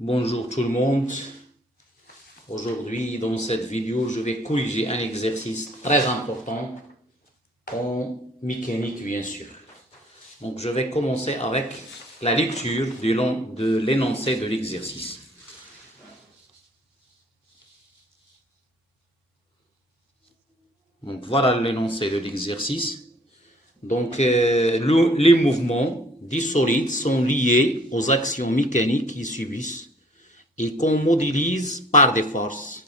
Bonjour tout le monde. Aujourd'hui, dans cette vidéo, je vais corriger un exercice très important en mécanique, bien sûr. Donc, je vais commencer avec la lecture de l'énoncé de l'exercice. Donc, voilà l'énoncé de l'exercice. Donc, les mouvements des solides sont liés aux actions mécaniques qu'ils subissent et qu'on modélise par des forces.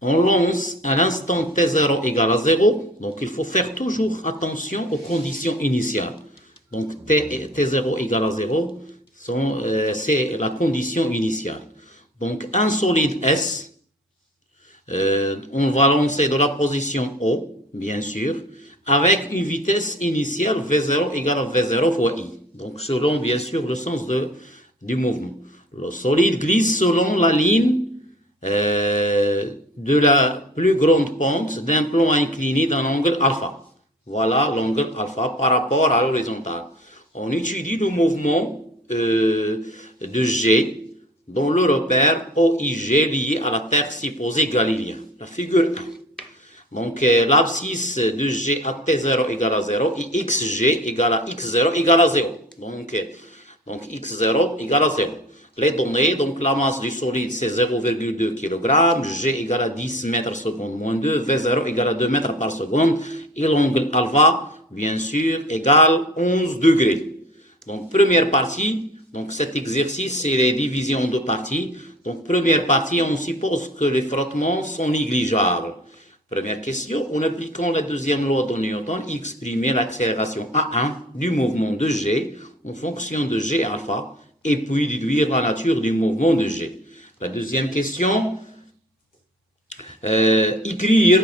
On lance à l'instant T0 égale à 0, donc il faut faire toujours attention aux conditions initiales. Donc T0 égale à 0, c'est la condition initiale. Donc un solide S, on va lancer de la position O, bien sûr, avec une vitesse initiale V0 égale à V0 fois I. Donc selon bien sûr le sens du mouvement. Le solide glisse selon la ligne de la plus grande pente d'un plan incliné d'un angle alpha. Voilà l'angle alpha par rapport à l'horizontale. On étudie le mouvement de G dont le repère OIG lié à la Terre supposée galiléenne. La figure 1. Donc l'abscisse de G à T0 égale à 0 et XG égale à X0 égale à 0. Donc X0 égale à 0. Les données, donc la masse du solide c'est 0,2 kg, G égale à 10 mètres seconde moins 2, V0 égale à 2 mètres par seconde et l'angle alpha, bien sûr, égale 11 degrés. Donc première partie, donc cet exercice c'est divisé en deux parties. Donc première partie, on suppose que les frottements sont négligeables. Première question, en appliquant la deuxième loi de Newton, exprimer l'accélération A1 du mouvement de G en fonction de G alpha et puis déduire la nature du mouvement de G. La deuxième question, écrire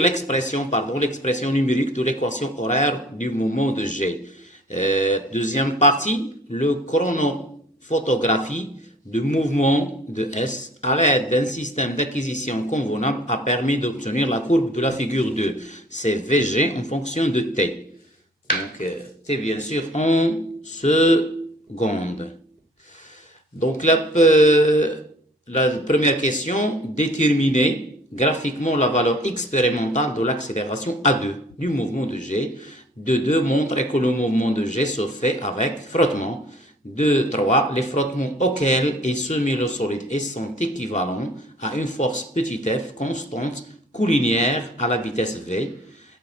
l'expression numérique de l'équation horaire du mouvement de G. Deuxième partie, le chronophotographie du mouvement de S à l'aide d'un système d'acquisition convenable a permis d'obtenir la courbe de la figure 2. C'est VG en fonction de T. Donc, T bien sûr en secondes. Donc, la première question, déterminer graphiquement la valeur expérimentale de l'accélération A2 du mouvement de G. 2 montre que le mouvement de G se fait avec frottement. 3, les frottements auxquels est soumis le solide S sont équivalents à une force petit f constante collinéaire à la vitesse V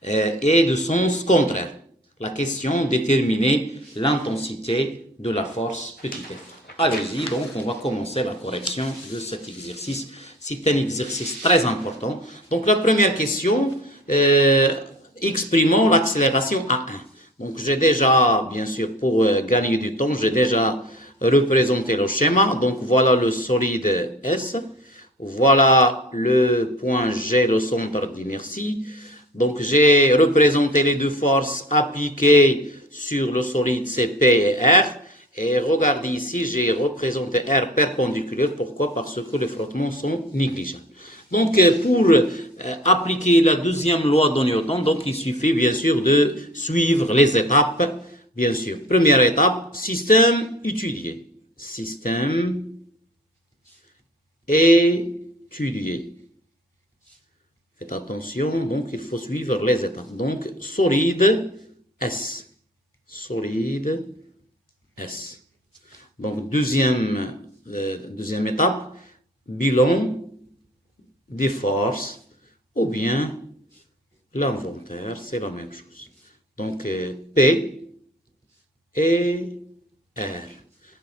et de sens contraire. La question, déterminer l'intensité de la force petit f. Allez-y, donc on va commencer la correction de cet exercice. C'est un exercice très important. Donc la première question, exprimons l'accélération A1. Donc j'ai déjà, bien sûr, pour gagner du temps, j'ai déjà représenté le schéma. Donc voilà le solide S. Voilà le point G, le centre d'inertie. Donc j'ai représenté les deux forces appliquées sur le solide CP et R. Et regardez ici, j'ai représenté R perpendiculaire. Pourquoi? Parce que les frottements sont négligeables. Donc, pour appliquer la deuxième loi de Newton, donc il suffit bien sûr de suivre les étapes. Bien sûr, première étape, système étudié. Système étudié. Faites attention, donc il faut suivre les étapes. Donc, solide S. Solide S. Donc, deuxième étape, bilan des forces ou bien l'inventaire, c'est la même chose. Donc, P et R.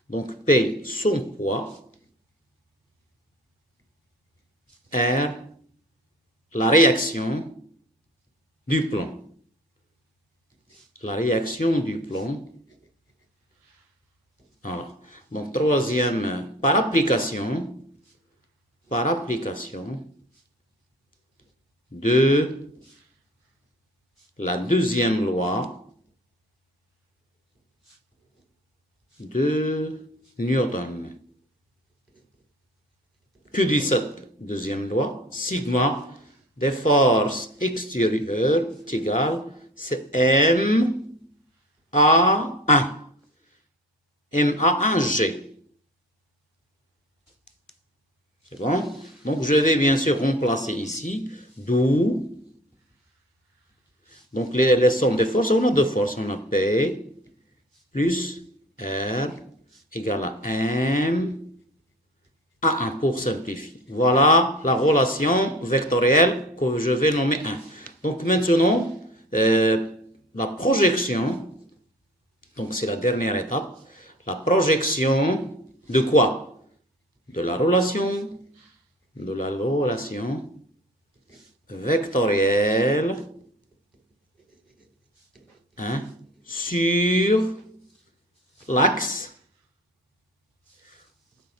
Donc, P, son poids. R, la réaction du plan. La réaction du plan. Alors, donc, troisième, par application de la deuxième loi de Newton. Que dit cette deuxième loi? Sigma des forces extérieures est égal, c'est M à 1. MA1G. C'est bon? Donc, je vais bien sûr remplacer ici, d'où, donc les sommes des forces, on a deux forces, on a P plus R égale à M A1 pour simplifier. Voilà la relation vectorielle que je vais nommer 1. Donc maintenant, la projection, donc c'est la dernière étape, la projection de quoi? De la relation vectorielle sur l'axe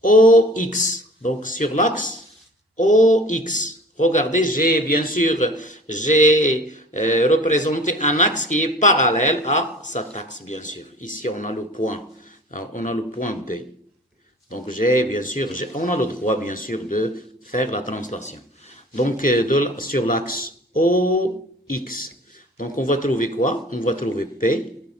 OX. Donc sur l'axe OX. Regardez, j'ai représenté un axe qui est parallèle à cet axe, bien sûr. Ici, on a le point B. Donc on a le droit, bien sûr, de faire la translation. Donc, sur l'axe OX. Donc, on va trouver quoi? On va trouver P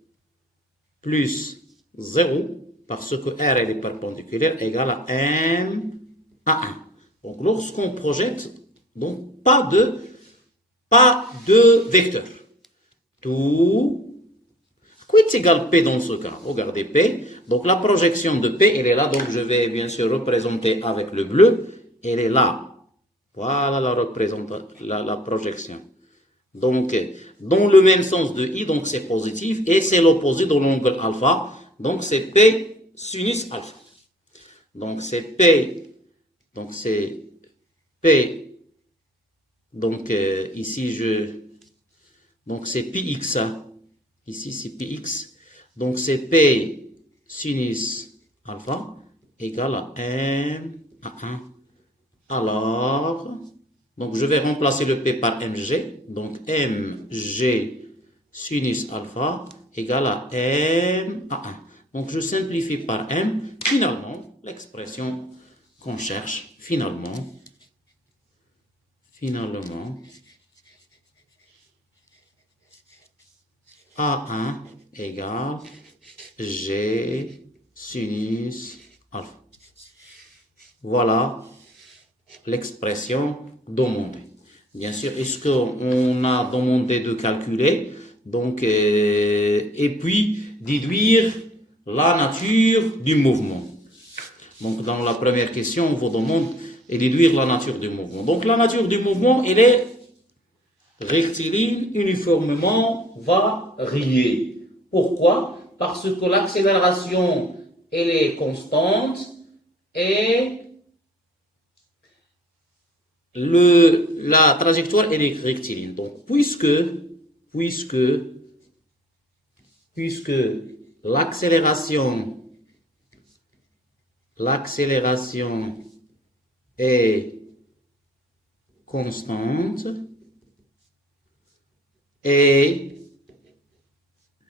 plus 0, parce que R elle est perpendiculaire, égale à M à 1. Donc, lorsqu'on projette, donc pas de vecteur. Tout est égal P dans ce cas. Regardez P. Donc, la projection de P, elle est là. Donc, je vais bien sûr représenter avec le bleu. Elle est là. Voilà la projection. Donc, dans le même sens de I, donc c'est positif, et c'est l'opposé de l'angle alpha, donc c'est P sinus alpha. Donc c'est P, donc ici donc c'est Px, ici c'est Px, donc c'est P sinus alpha égale à M à 1. Alors, donc je vais remplacer le P par Mg. Donc Mg sinus alpha égale à M à 1. Donc je simplifie par M. Finalement, l'expression qu'on cherche, finalement, A1 égale G sinus alpha. Voilà l'expression demandée. Bien sûr, est-ce qu'on a demandé de calculer, donc, et puis déduire la nature du mouvement. Donc, dans la première question, on vous demande de déduire la nature du mouvement. Donc, la nature du mouvement, elle est rectiligne, uniformément variée. Pourquoi? Parce que l'accélération, elle est constante et la trajectoire elle est rectiligne. Donc, puisque l'accélération est constante et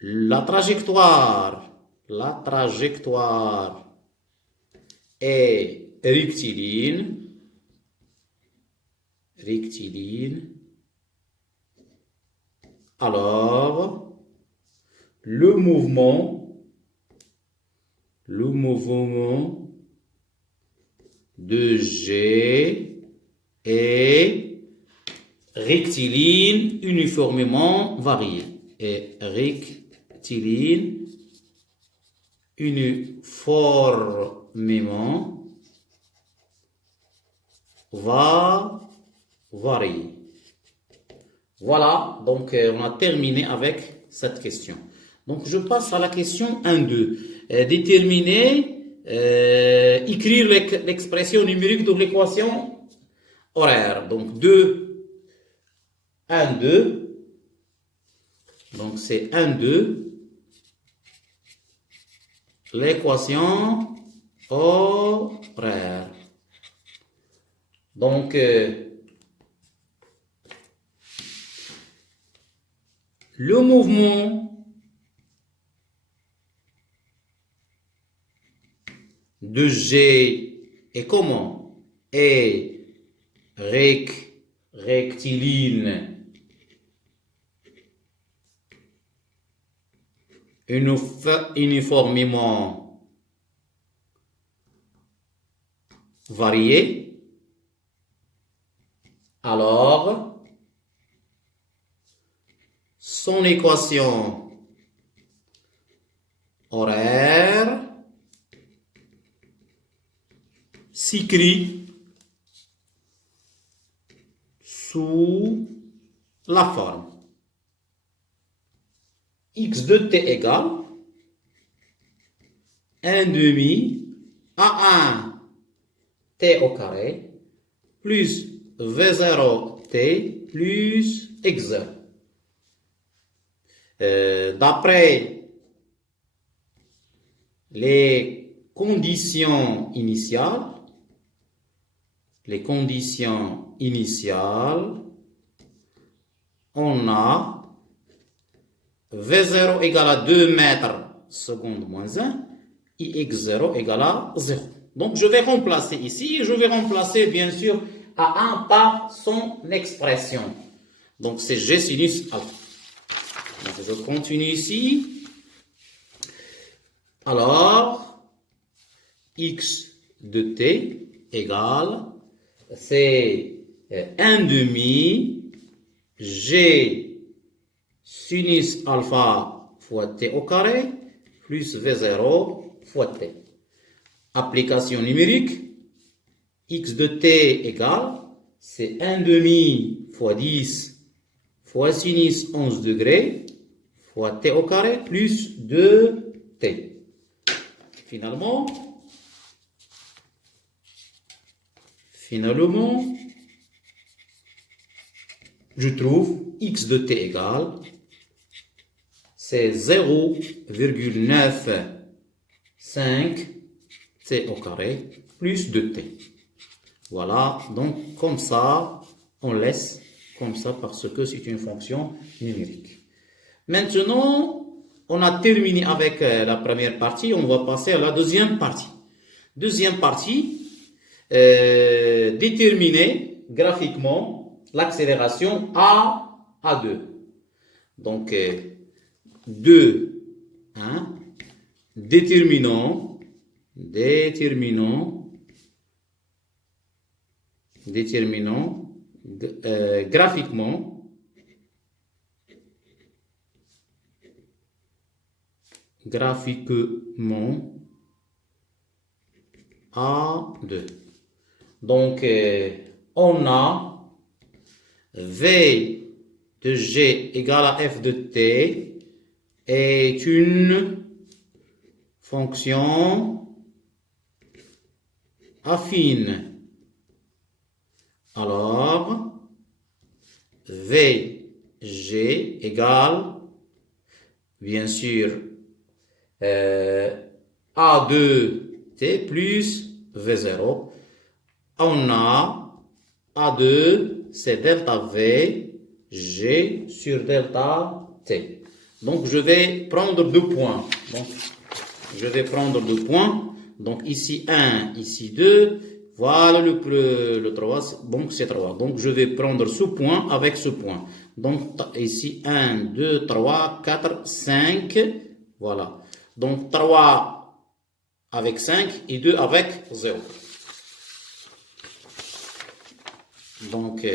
la trajectoire est rectiligne, alors le mouvement de G est rectiligne uniformément varié. Et rectiligne uniformément varier. Voilà, donc on a terminé avec cette question. Donc je passe à la question 1-2. Déterminer, écrire l'expression numérique de l'équation horaire. Donc 1-2. Donc c'est 1-2. L'équation horaire. Donc, le mouvement de G est comment? Est rectiligne uniformément varier, alors son équation horaire s'écrit sous la forme x de t égale 1 demi a1 t au carré plus v0 t plus x0. D'après les conditions initiales, on a V0 égale à 2 mètres seconde moins 1 et x0 égale à 0. Donc, je vais remplacer ici et je vais remplacer, bien sûr, A1 par son expression. Donc, c'est G sinus alpha. Donc, je continue ici. Alors, x de t égale, c'est 1 demi G sinus alpha fois t au carré plus V0 fois t. Application numérique, x de t égale, c'est 1 demi fois 10 fois sinus 11 degrés fois t au carré plus 2t. Finalement, je trouve x de t égale, c'est 0,95 t au carré plus 2t. Voilà, donc comme ça, on laisse comme ça parce que c'est une fonction numérique. Maintenant, on a terminé avec la première partie, on va passer à la deuxième partie. Deuxième partie, déterminer graphiquement l'accélération A2. Donc, 2, 1, déterminons graphiquement A2. Donc, on a V de G égale à F de T est une fonction affine. Alors, VG égale, bien sûr, A2T plus V0. On a A2, c'est delta V, G sur delta T. Donc, je vais prendre 2 points. Donc, je vais prendre 2 points. Donc, ici 1, ici 2. Voilà le 3. Donc, c'est 3. Donc, je vais prendre ce point avec ce point. Donc, ici 1, 2, 3, 4, 5. Voilà. Donc, 3 avec 5 et 2 avec 0. Donc,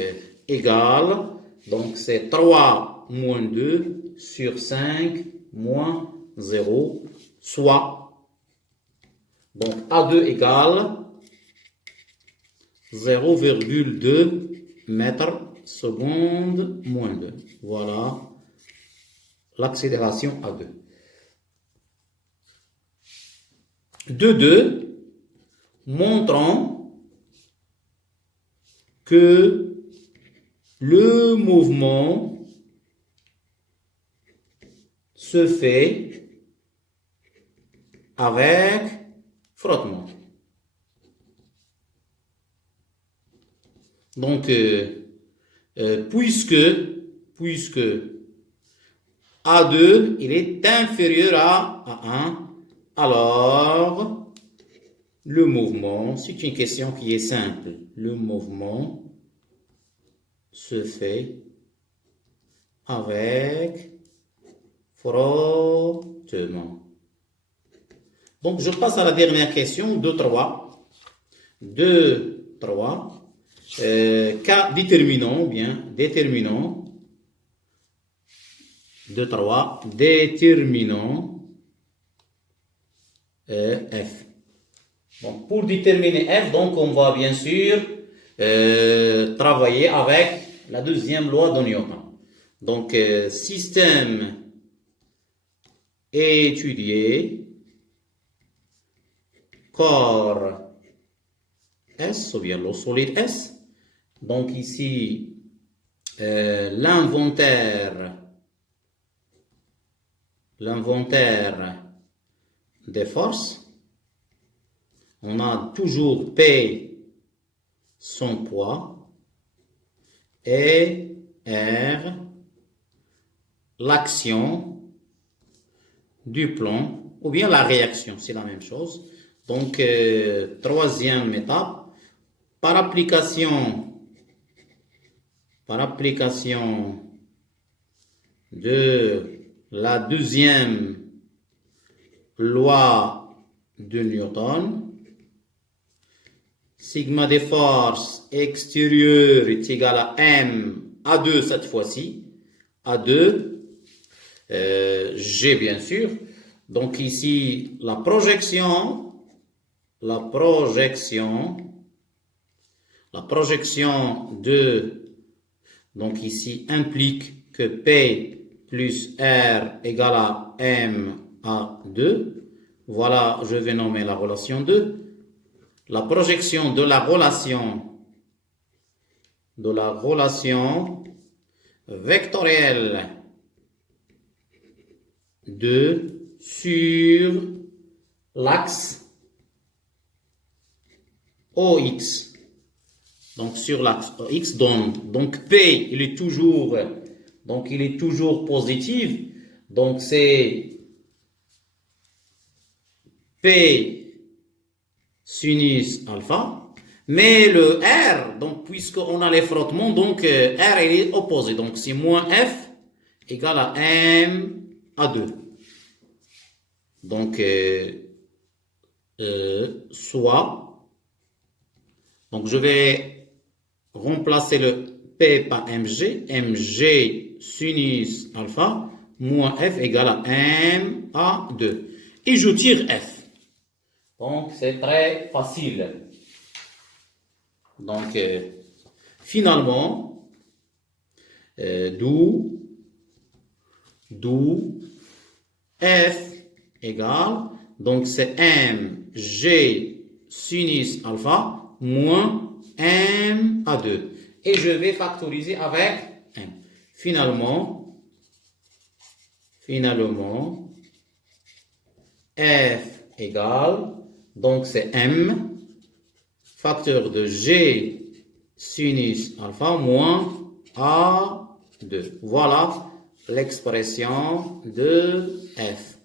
égal. Donc, c'est 3 moins 2 sur 5 moins 0, soit. Donc, A2 égale 0,2 mètres seconde moins 2. Voilà l'accélération A2. De 2, montrons que le mouvement se fait avec frottement. Donc, puisque A2 il est inférieur à A1, alors le mouvement, c'est une question qui est simple, le mouvement se fait avec frottement. Donc, je passe à la dernière question, 2, 3. 2, 3. Déterminant, bien, déterminant. 2, 3, déterminant F. Donc, pour déterminer F, donc, on va bien sûr travailler avec la deuxième loi de Newton. Donc, système étudié, corps S, ou bien le solide S. Donc, ici, l'inventaire des forces. On a toujours P, son poids, et R, l'action du plan, ou bien la réaction, c'est la même chose. Donc, troisième étape, par application de la deuxième loi de Newton, sigma des forces extérieures est égal à M, A2 cette fois-ci, A2, G bien sûr. Donc ici, la projection de, donc ici implique que P plus R égale à M à 2. Voilà, je vais nommer la relation 2. La projection de la relation vectorielle 2 sur l'axe OX. Donc sur l'axe OX donne, donc P il est toujours positif. Donc c'est P sinus alpha. Mais le R, donc puisqu'on a les frottements, donc R il est opposé. Donc c'est moins F égale à M à 2. Donc soit, donc je vais remplacer le P par MG, MG sinus alpha, moins F égale à M à 2. Et je tire F. Donc c'est très facile. Donc finalement, d'où F égale, donc c'est MG sinus alpha moins M à 2. Et je vais factoriser avec M. Finalement, F égale, donc c'est M, facteur de G sinus alpha moins A2. Voilà l'expression de F.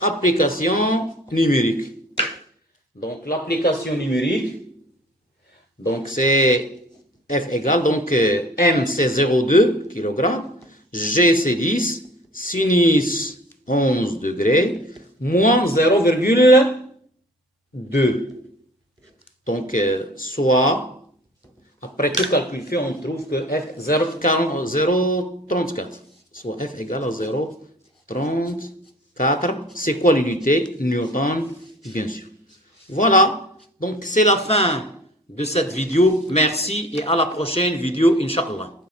Application numérique. Donc l'application numérique, donc c'est F égale, donc M c'est 0,2 kg, G c'est 10, sinus 11 degrés, moins 0,2. Donc soit, après tout calcul fait, on trouve que F 0,34. Soit F égale à 0,34. C'est quoi l'unité? Newton, bien sûr. Voilà, donc c'est la fin de cette vidéo. Merci et à la prochaine vidéo, Inch'Allah.